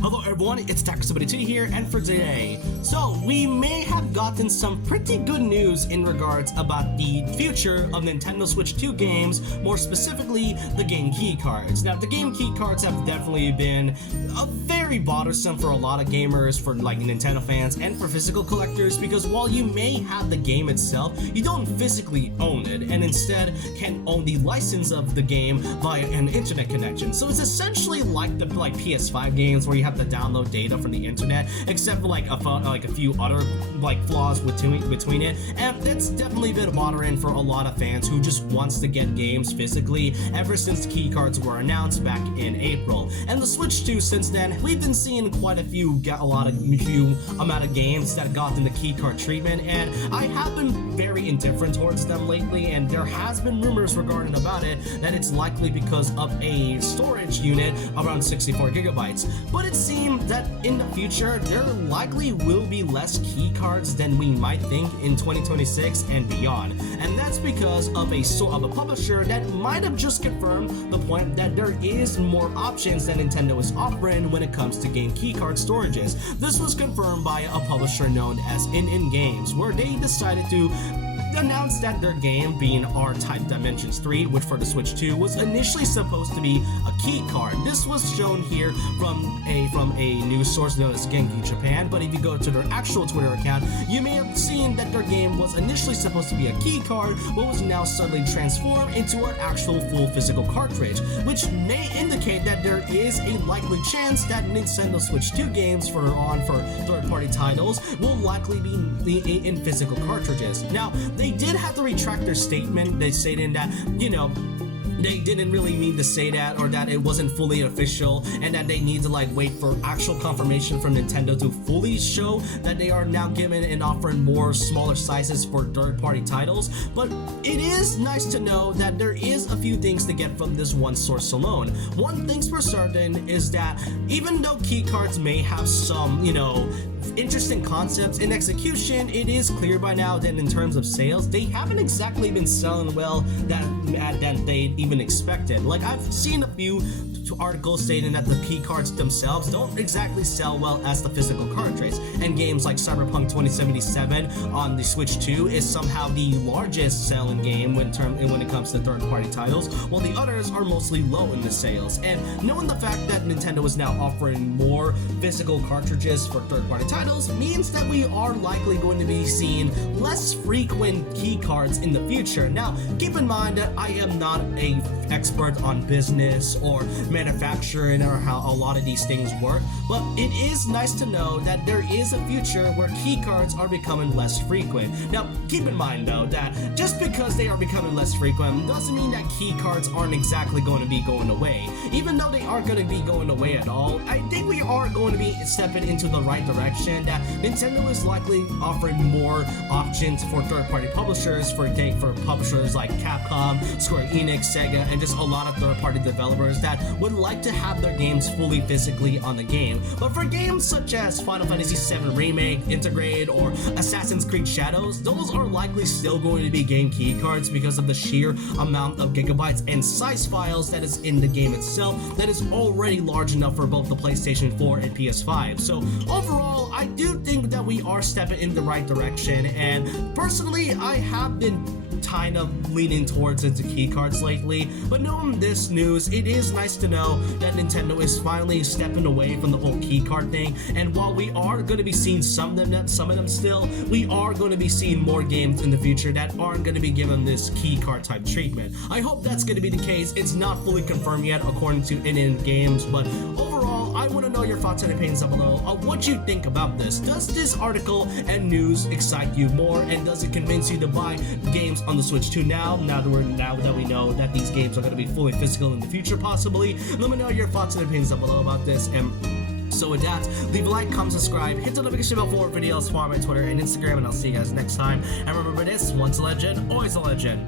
Hello everyone, it's Taco72 here, and for today, so we may have gotten some pretty good news in regards about the future of Nintendo Switch 2 games, more specifically the game key cards. Now, the game key cards have definitely been very bothersome for a lot of gamers, for like Nintendo fans, and for physical collectors, because while you may have the game itself, you don't physically own it, and instead can own the license of the game via an internet connection. So it's essentially like the PS5 games where you have to download data from the internet, except for like a few other flaws between it, and that's definitely been bothering for a lot of fans who just wants to get games physically ever since the key cards were announced back in April. And the Switch 2, since then, we've been seeing quite a few amount of games that got in the key card treatment, and I have been very indifferent towards them lately, and there has been rumors regarding about it that it's likely because of a storage unit around 64 gigabytes. But it seems that in the future there likely will be less key cards than we might think in 2026 and beyond, and that's because of a publisher that might have just confirmed the point that there is more options than Nintendo is offering when it comes to game key card storages. This was confirmed by a publisher known as IN Games, where they decided to announced that their game, being R-Type Dimensions 3, which for the Switch 2 was initially supposed to be a key card. This was shown here from a news source known as Genki Japan, but if you go to their actual Twitter account, you may have seen that their game was initially supposed to be a key card, but was now suddenly transformed into an actual full physical cartridge, which may indicate that there is a likely chance that Nintendo Switch 2 games for third-party titles will likely be in physical cartridges. Now, they did have to retract their statement. They stated that, they didn't really mean to say that, or that it wasn't fully official, and that they need to wait for actual confirmation from Nintendo to fully show that they are now giving and offering more smaller sizes for third-party titles. But it is nice to know that there is a few things to get from this one source alone. One thing's for certain is that even though key cards may have some, interesting concepts in execution, it is clear by now that in terms of sales, they haven't exactly been selling well that they even expected. I've seen a few articles stating that the key cards themselves don't exactly sell well as the physical cartridge, and games like Cyberpunk 2077 on the Switch 2 is somehow the largest selling game when it comes to third-party titles, while the others are mostly low in the sales. And knowing the fact that Nintendo is now offering more physical cartridges for third-party titles means that we are likely going to be seeing less frequent key cards in the future. Now, keep in mind that I am not an expert on business or manufacturing or how a lot of these things work, but it is nice to know that there is a future where key cards are becoming less frequent. Now, keep in mind though that just because they are becoming less frequent doesn't mean that key cards aren't exactly going to be going away. Even though they aren't going to be going away at all, I think we are going to be stepping into the right direction, that Nintendo is likely offering more options for third-party publishers, for publishers like Capcom, Square Enix, Sega, and just a lot of third-party developers that would like to have their games fully physically on the game. But for games such as Final Fantasy VII Remake, Intergrade, or Assassin's Creed Shadows, those are likely still going to be game key cards because of the sheer amount of gigabytes and size files that is in the game itself that is already large enough for both the PlayStation 4 and PS5. So overall, I do think that we are stepping in the right direction, and personally, I have been kind of leaning towards into key cards lately. But knowing this news, it is nice to know that Nintendo is finally stepping away from the whole key card thing, and while we are going to be seeing some of them still, we are going to be seeing more games in the future that aren't going to be given this key card type treatment. I hope that's going to be the case. It's not fully confirmed yet according to IN Games, but overall, I want to know your thoughts and opinions down below of what you think about this. Does this article and news excite you more, and does it convince you to buy games on the Switch 2 now that we know that these games are going to be fully physical in the future possibly? Let me know your thoughts and opinions down below about this, and so with that, leave a like, comment, subscribe, hit the notification bell for more videos, follow my Twitter and Instagram, and I'll see you guys next time. And remember this, once a legend, always a legend.